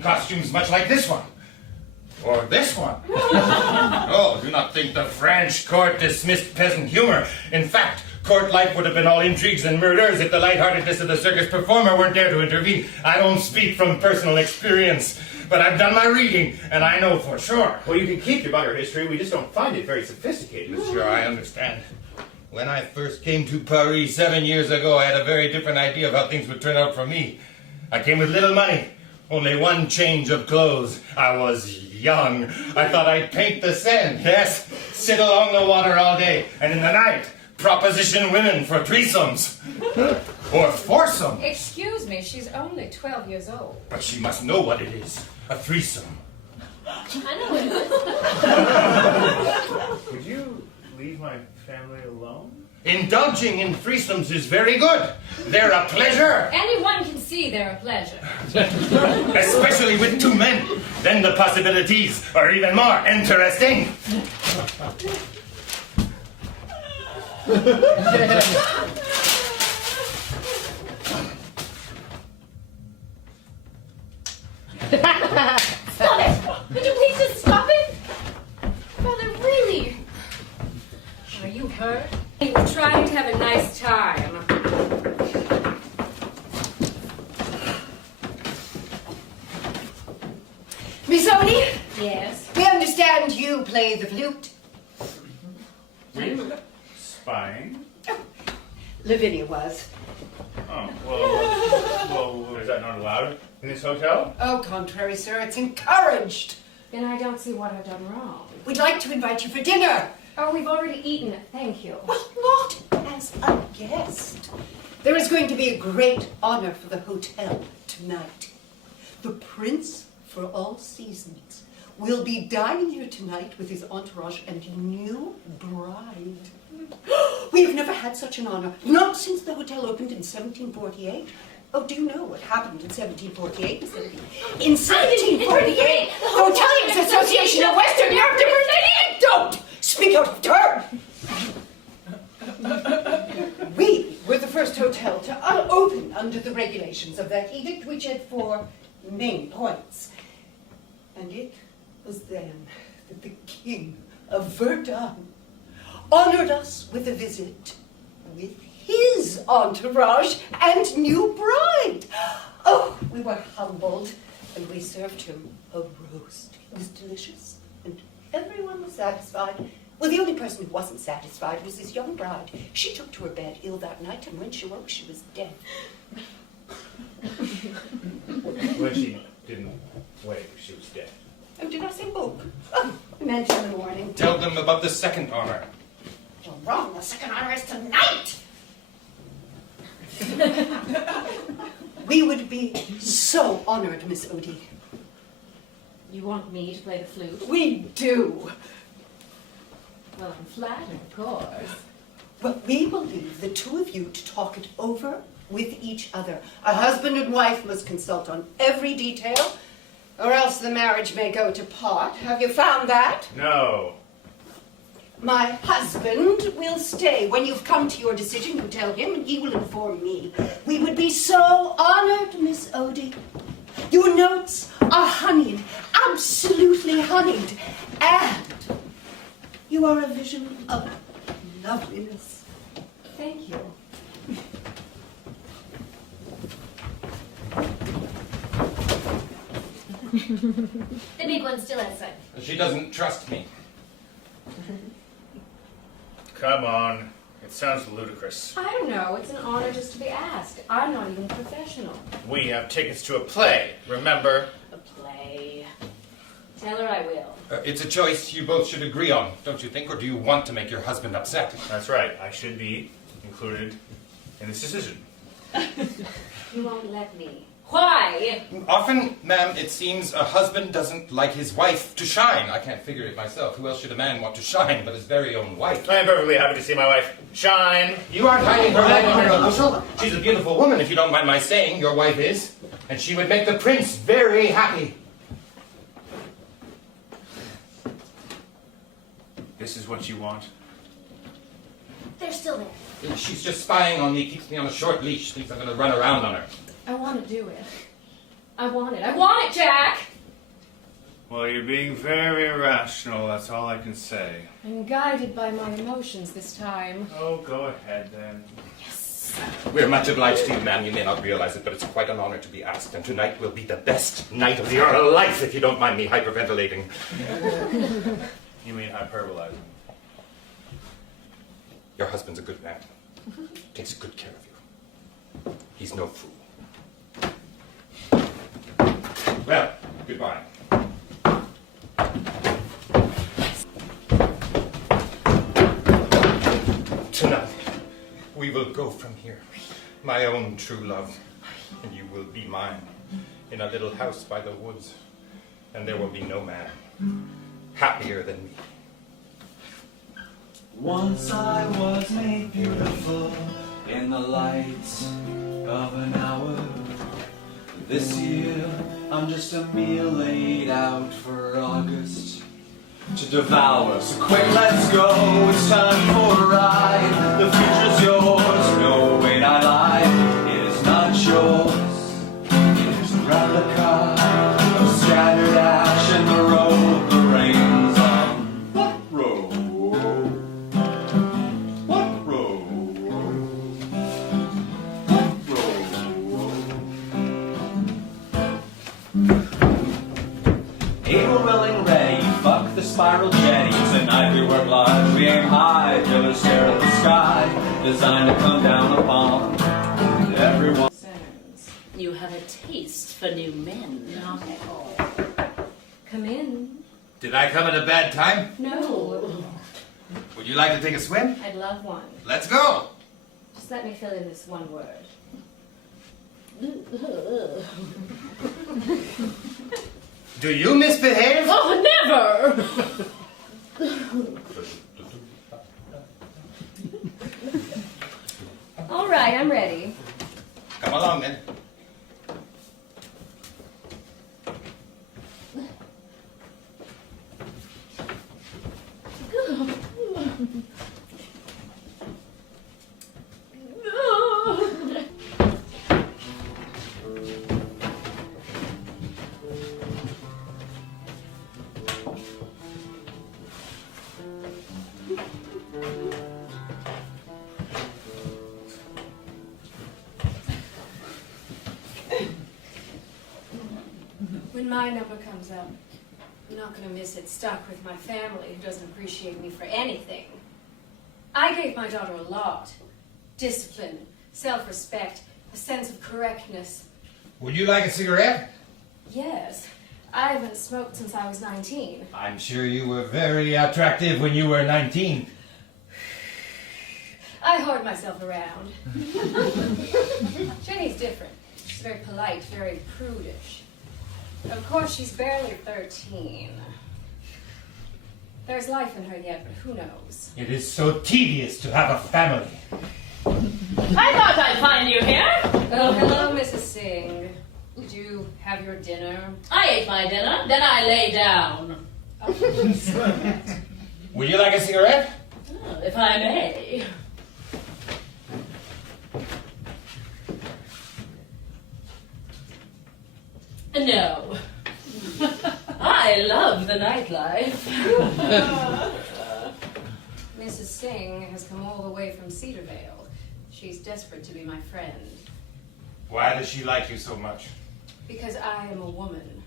Costumes much like this one. Or this one. Oh, do not think the French court dismissed peasant humor. In fact, court life would have been all intrigues and murders if the lightheartedness of the circus performer weren't there to intervene. I don't speak from personal experience, but I've done my reading, and I know for sure. Well, you can keep your Bible history, we just don't find it very sophisticated. Sure, I understand. When I first came to Paris 7 years ago, I had a very different idea of how things would turn out for me. I came with little money, only one change of clothes. I was young. I thought I'd paint the Seine, yes, sit along the water all day, and in the night, proposition women for threesomes. Or foursomes. Excuse me, she's only 12 years old. But she must know what it is, a threesome. I know it is. Would you leave my family alone? Indulging in threesomes is very good. They're a pleasure. Anyone can see they're a pleasure. Especially with two men. Then the possibilities are even more interesting. Stop it! Would you please just stop it? Father, really? Are you hurt? We're trying to have a nice time. Miss Odie, Yes? we understand you play the flute. We? Spying? Lavinia was. Oh, well, is that not allowed in this hotel? Oh, contrary, sir, it's encouraged. Then I don't see what I've done wrong. We'd like to invite you for dinner. Oh, we've already eaten it, thank you. Well, not as a guest. There is going to be a great honor for the hotel tonight. The Prince for all seasons will be dining here tonight with his entourage and new bride. We have never had such an honor, not since the hotel opened in 1748. Oh, do you know what happened in 1748? In 1748, the Hoteliers Association of Western Europe don't speak out of turn. We were the first hotel to open under the regulations of that edict, which had 4 main points. And it was then that the King of Verdun honored us with a visit with his entourage and new bride. Oh, we were humbled, and we served him a roast. It was delicious, and everyone was satisfied. Well, the only person who wasn't satisfied was his young bride. She took to her bed ill that night, and when she woke, she was dead. When she didn't wake, she was dead. Oh, did I say woke? Oh, I meant in the morning. Tell them about the second honor. You're wrong. The second honor is tonight. We would be so honored, Miss Odie. You want me to play the flute? We do. Well, I'm flattered, of course. But we will leave the two of you to talk it over with each other. A husband and wife must consult on every detail, or else the marriage may go to pot. Have you found that? No. My husband will stay. When you've come to your decision, you tell him, and he will inform me. We would be so honored, Miss Odie. Your notes are honeyed, absolutely honeyed, and you are a vision of loveliness. Thank you. The big one's still outside. She doesn't trust me. Come on. It sounds ludicrous. I don't know, it's an honor just to be asked. I'm not even professional. We have tickets to a play, remember? A play. Tell her I will. It's a choice you both should agree on, don't you think? Or do you want to make your husband upset? That's right. I should be included in this decision. You won't let me. Why? Often, ma'am, it seems a husband doesn't like his wife to shine. I can't figure it myself. Who else should a man want to shine but his very own wife? I am perfectly happy to see my wife shine. You aren't hiding her light under a bushel. She's a beautiful woman, if you don't mind my saying. Your wife is. And she would make the prince very happy. This is what you want? They're still there. She's just spying on me, keeps me on a short leash, thinks I'm going to run around on her. I want to do it. I want it. I want it, Jack! Well, you're being very irrational, that's all I can say. I'm guided by my emotions this time. Oh, go ahead then. We're much obliged to you, ma'am. You may not realize it, but it's quite an honor to be asked. And tonight will be the best night of your life, if you don't mind me hyperventilating. You mean hyperbolizing? Your husband's a good man. Takes good care of you. He's no fool. Well, goodbye. Tonight, we will go from here. My own true love. And you will be mine. In a little house by the woods. And there will be no man happier than me. Once I was made beautiful in the light of an hour. This year I'm just a meal laid out for August to devour. So quick, let's go, it's time for a ride. The future's yours, no wait, I lied. It is not yours, it is a replica of scattered ash and the road the rains on. What road? What road? Able, willing, ready, fuck the spiral jetty. Tonight we work large, we aim high, killers stare at the sky, designed to come down upon everyone. You have a taste for new men. Not at all. Come in. Did I come at a bad time? No. Would you like to take a swim? I'd love one. Let's go! Just let me fill in this one word. Do you misbehave? Oh, never! All right, I'm ready. Come along then. When my number comes up, I'm not going to miss it stuck with my family who doesn't appreciate me for anything. I gave my daughter a lot. Discipline, self-respect, a sense of correctness. Would you like a cigarette? Yes, I haven't smoked since I was 19. I'm sure you were very attractive when you were 19. I hoard myself around. Jenny's different. She's very polite, very prudish. Of course, she's barely 13. There's life in her yet, but who knows? It is so tedious to have a family. I thought I'd find you here. Oh, hello, Mrs. Singh. Did you have your dinner? I ate my dinner, then I lay down. Would you like a cigarette? Oh, if I may. No. I love the nightlife. Mrs. Singh has come all the way from Cedarvale. She's desperate to be my friend. Why does she like you so much? Because I am a woman.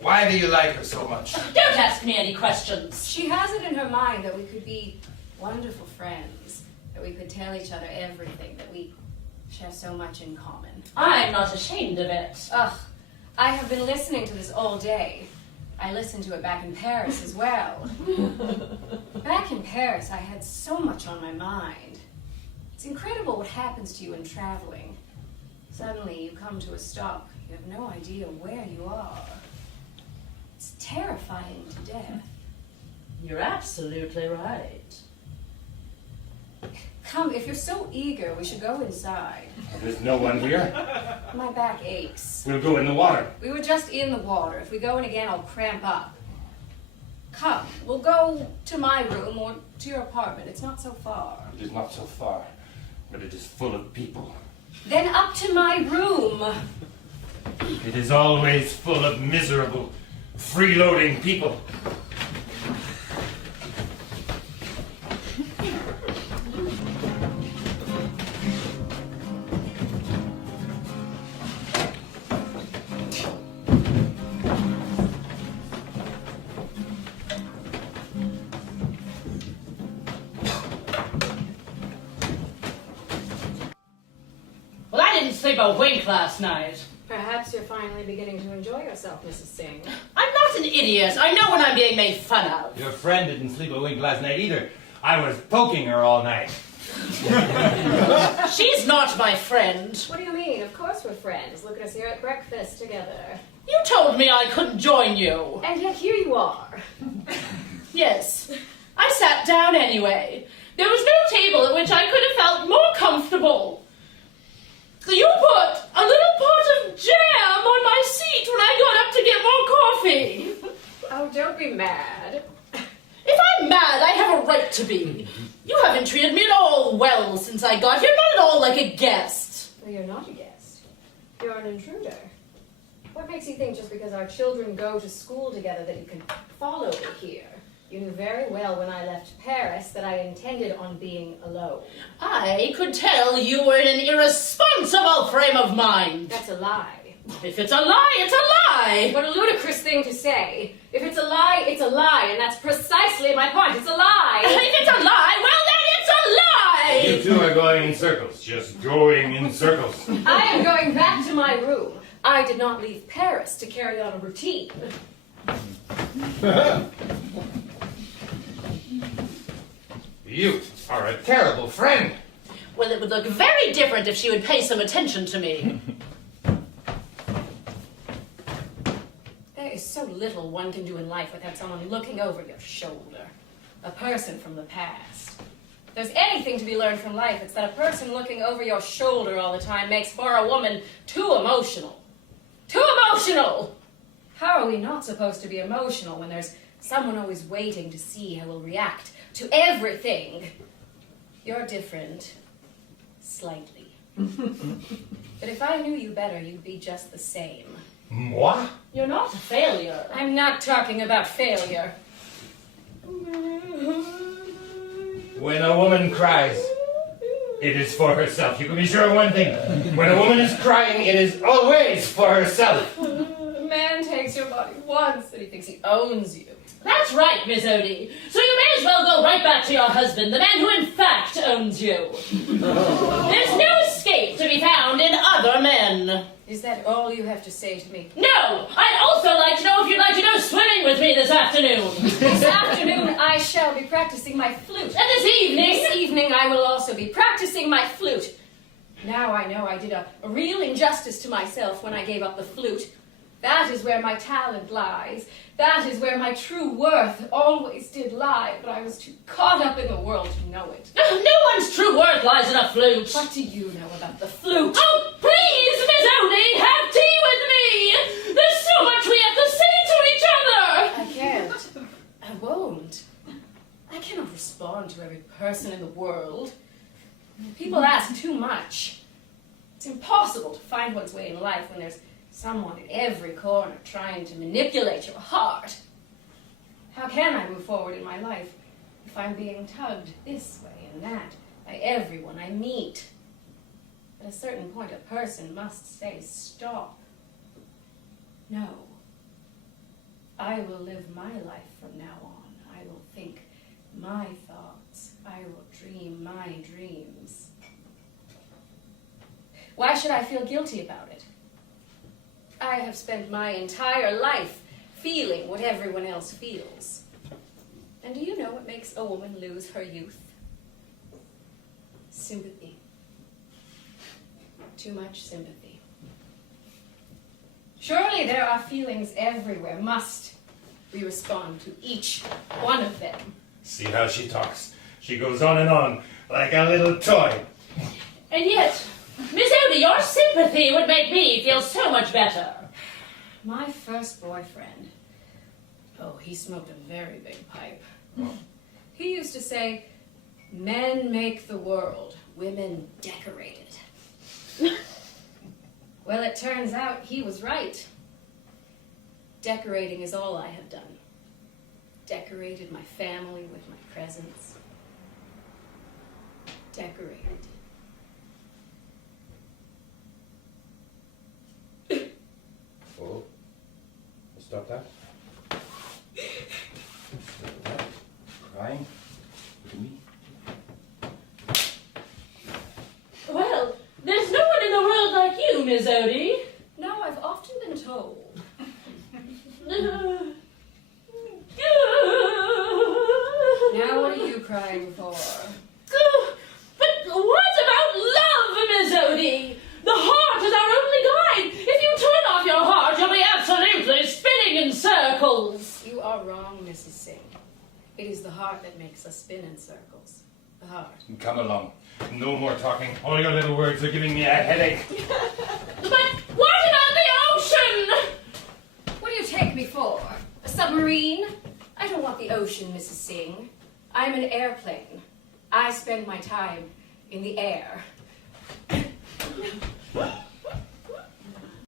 Why do you like her so much? Don't ask me any questions. She has it in her mind that we could be wonderful friends, that we could tell each other everything, that we share so much in common. I'm not ashamed of it. Ugh, I have been listening to this all day. I listened to it back in Paris as well. Back in Paris, I had so much on my mind. It's incredible what happens to you in traveling. Suddenly, you come to a stop. You have no idea where you are. It's terrifying to death. You're absolutely right. Come, if you're so eager, we should go inside. There's no one here. My back aches. We'll go in the water. We were just in the water. If we go in again, I'll cramp up. Come, we'll go to my room or to your apartment. It's not so far. It is not so far, but it is full of people. Then up to my room. It is always full of miserable, freeloading people. Well, I didn't sleep a wink last night. Perhaps you're finally beginning to enjoy yourself, Mrs. Singh. I'm not an idiot. I know when I'm being made fun of. Your friend didn't sleep a wink last night either. I was poking her all night. She's not my friend. What do you mean? Of course we're friends. Look at us here at breakfast together. You told me I couldn't join you. And yet here you are. Yes, I sat down anyway. There was no table at which I could have felt more comfortable. You put a little pot of jam on my seat when I got up to get more coffee. Oh, don't be mad. If I'm mad, I have a right to be. You haven't treated me at all well since I got here, not at all like a guest. Well, you're not a guest. You're an intruder. What makes you think just because our children go to school together that you can follow me here? You knew very well when I left Paris that I intended on being alone. I could tell you were in an irresponsible frame of mind. That's a lie. If it's a lie, it's a lie. What a ludicrous thing to say. If it's a lie, it's a lie, and that's precisely my point. It's a lie. If it's a lie, well then it's a lie. You two are going in circles, just going in circles. I am going back to my room. I did not leave Paris to carry on a routine. You are a terrible friend. Well, it would look very different if she would pay some attention to me. There is so little one can do in life without someone looking over your shoulder. A person from the past. If there's anything to be learned from life, it's that a person looking over your shoulder all the time makes for a woman too emotional. Too emotional! How are we not supposed to be emotional when there's someone always waiting to see how we'll react to everything? You're different. Slightly. But if I knew you better, you'd be just the same. Moi? You're not a failure. I'm not talking about failure. When a woman cries, it is for herself. You can be sure of one thing. When a woman is crying, it is always for herself. A man takes your body once and he thinks he owns you. That's right, Miss Odie. So you may as well go right back to your husband, the man who in fact owns you. There's no escape to be found in other men. Is that all you have to say to me? No! I'd also like to know if you'd like to go swimming with me this afternoon. This afternoon I shall be practicing my flute. And this evening... This evening I will also be practicing my flute. Now I know I did a real injustice to myself when I gave up the flute. That is where my talent lies. That is where my true worth always did lie, but I was too caught up in the world to know it. No one's true worth lies in a flute. What do you know about the flute? Oh, please, Miss Odie, have tea with me! There's so much we have to say to each other! I can't. I won't. I cannot respond to every person in the world. People ask too much. It's impossible to find one's way in life when there's someone at every corner trying to manipulate your heart. How can I move forward in my life if I'm being tugged this way and that by everyone I meet? At a certain point, a person must say, stop. No. I will live my life from now on. I will think my thoughts. I will dream my dreams. Why should I feel guilty about it? I have spent my entire life feeling what everyone else feels. And do you know what makes a woman lose her youth? Sympathy. Too much sympathy. Surely there are feelings everywhere. Must we respond to each one of them? See how she talks. She goes on like a little toy. And yet, Miss Odie, your sympathy would make me feel so much better. My first boyfriend, oh, he smoked a very big pipe. He used to say, men make the world, women decorate it. Well, it turns out he was right. Decorating is all I have done. Decorated my family with my presence. Decorated. Oh, stop that. Stop that. Crying. Look at me. Well, there's no one in the world like you, Miss Odie. No, I've often been told. Now what are you crying for? But what about love, Miss Odie? The heart is our only guide. If you turn off your heart, you'll be absolutely spinning in circles. You are wrong, Mrs. Singh. It is the heart that makes us spin in circles. The heart. Come along. No more talking. All your little words are giving me a headache. But what about the ocean? What do you take me for? A submarine? I don't want the ocean, Mrs. Singh. I'm an airplane. I spend my time in the air.